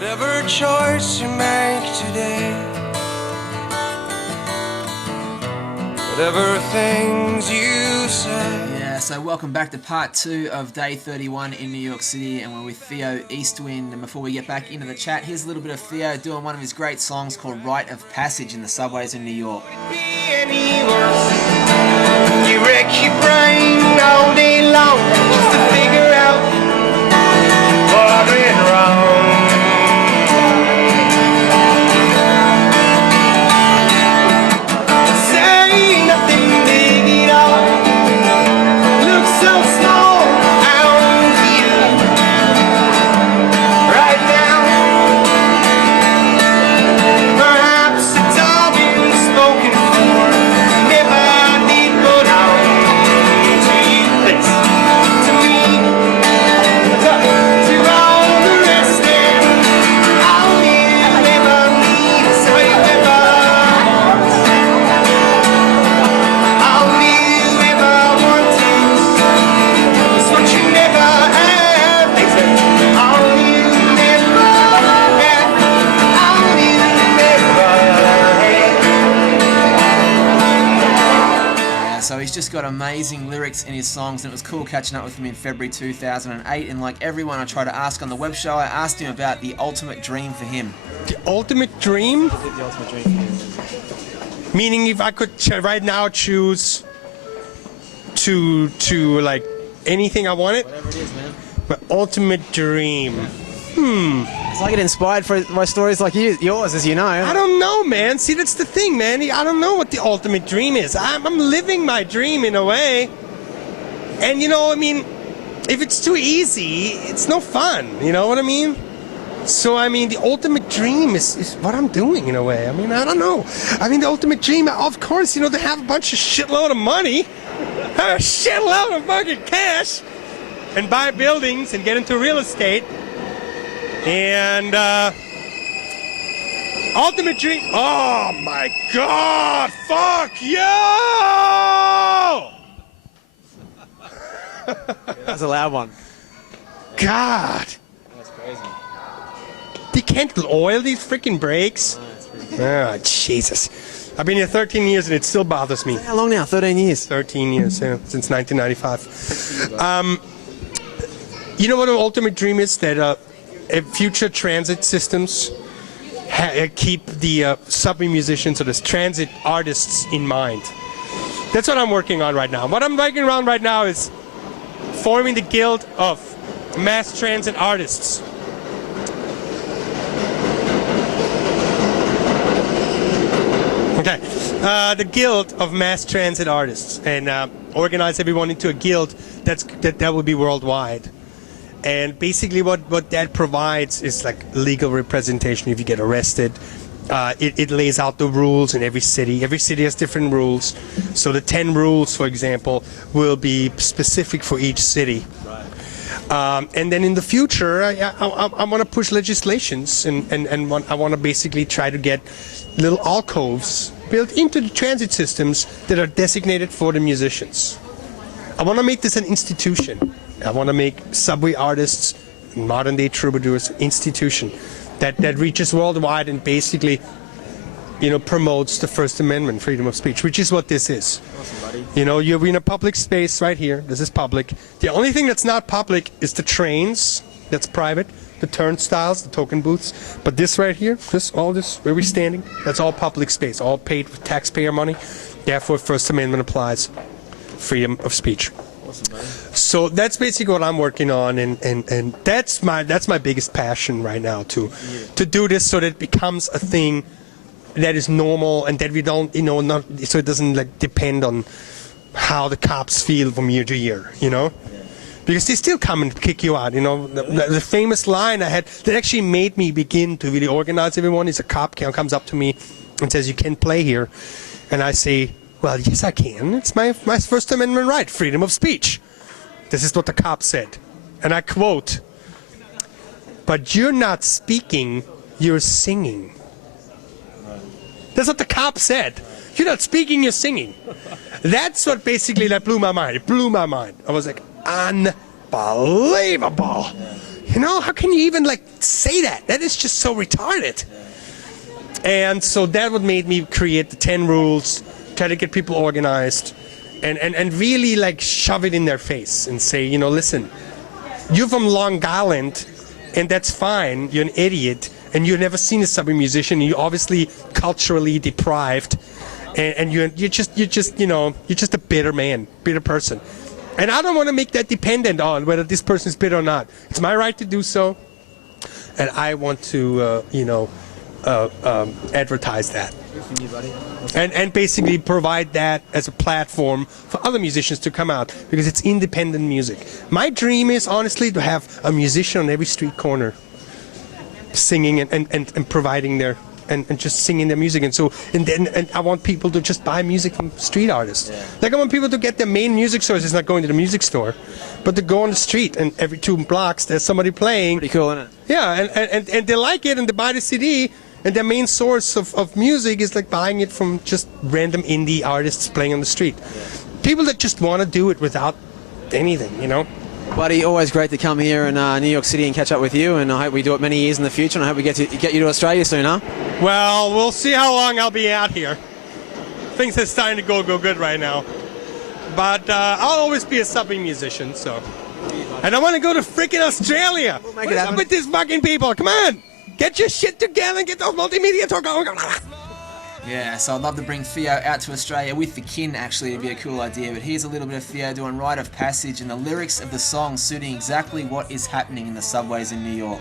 Whatever choice you make today, whatever things you say. Yeah, so welcome back to part 2 of day 31 in New York City, and we're with Theo Eastwind. And before we get back into the chat, here's a little bit of Theo doing one of his great songs called Rite of Passage in the subways in New York. Would it be any worse? You wreck your brain all day long just to figure out what went wrong. Say nothing big at all. Look so small out to you right now. Perhaps it's all been spoken for. Never did go down to you. Thanks to me, to all the rest, and all you ever need is all you ever want. All you ever wanted is what you never had. Thanks, man. All you never had. All you never had. So he's just got amazing lyrics in his songs, and it was cool catching up with him in February 2008. And like everyone I try to ask on the web show, I asked him about the ultimate dream for him. The ultimate dream? The ultimate dream. Meaning if I could right now choose to like anything I wanted? Whatever it is, man. My ultimate dream. It's like it inspired by stories like yours, as you know. I don't know, man. See, that's the thing, man. I don't know what the ultimate dream is. I'm living my dream in a way. And, you know, I mean, if it's too easy, it's no fun. You know what I mean? So, I mean, the ultimate dream is what I'm doing in a way. I mean, I don't know. I mean, the ultimate dream, of course, you know, they have a bunch of shitload of money, a shitload of fucking cash, and buy buildings and get into real estate. And, ultimate dream. Oh, my God. Fuck you! That's a loud one. God. That's crazy. They can't oil these freaking brakes? Oh, Jesus. I've been here 13 years and it still bothers me. How long now? 13 years. 13 years, yeah, since 1995. You know what an ultimate dream is? That future transit systems keep the subway musicians or the transit artists in mind. That's what I'm working on right now. What I'm working on right now is forming the Guild of Mass Transit Artists. Okay, the Guild of Mass Transit Artists, and organize everyone into a guild that will be worldwide. And basically what that provides is like legal representation if you get arrested. It lays out the rules in every city. Every city has different rules. So the 10 rules, for example, will be specific for each city. And then in the future, I want to push legislations and I want to basically try to get little alcoves built into the transit systems that are designated for the musicians. I want to make this an institution. I want to make subway artists, modern day troubadours, an institution that reaches worldwide and basically, you know, promotes the First Amendment, freedom of speech, which is what this is. Awesome, buddy. You know, you're in a public space right here. This is public. The only thing that's not public is the trains. That's private. The turnstiles, the token booths. But this right here, all this where we're standing, that's all public space, all paid with taxpayer money. Therefore, First Amendment applies. Freedom of speech. Awesome, buddy. So that's basically what I'm working on, and that's my biggest passion right now to do this so that it becomes a thing that is normal and that we don't, you know, not so it doesn't like depend on how the cops feel from year to year, you know. Because they still come and kick you out, you know. The famous line I had that actually made me begin to really organize everyone is a cop comes up to me and says, "You can't play here," and I say, "Well, yes, I can. It's my First Amendment right, freedom of speech." This is what the cop said, and I quote, "But you're not speaking, you're singing." That's what the cop said. You're not speaking, you're singing. That's what basically that blew my mind. It blew my mind. I was like, unbelievable. You know, how can you even like say that? That is just so retarded. And so that what made me create the 10 rules, try to get people organized, and really like shove it in their face and say, you know, listen, you're from Long Island, and that's fine. You're an idiot, and you've never seen a subway musician. And you're obviously culturally deprived, and you're just you know, you're just a bitter man, bitter person. And I don't want to make that dependent on whether this person is bitter or not. It's my right to do so, and I want to, you know, advertise that. And basically provide that as a platform for other musicians to come out, because it's independent music. My dream is honestly to have a musician on every street corner singing and providing their and just singing their music. And so and I want people to just buy music from street artists. Yeah. Like I want people to get their main music source is not going to the music store, but to go on the street, and every 2 blocks there's somebody playing. Pretty cool, isn't it? Yeah, and they like it, and they buy the CD. And their main source of music is like buying it from just random indie artists playing on the street. Yeah. People that just want to do it without anything, you know? Buddy, always great to come here in New York City and catch up with you, and I hope we do it many years in the future, and I hope we get you to Australia soon, huh? Well, we'll see how long I'll be out here. Things are starting to go good right now. But I'll always be a subbing musician, so. And I want to go to freaking Australia. We'll make What's it up happen. with these fucking people? Come on! Get your shit together and get those multimedia talk going. Yeah, so I'd love to bring Theo out to Australia with the kin, actually. It'd be a cool idea. But here's a little bit of Theo doing Rite of Passage, and the lyrics of the song suiting exactly what is happening in the subways in New York.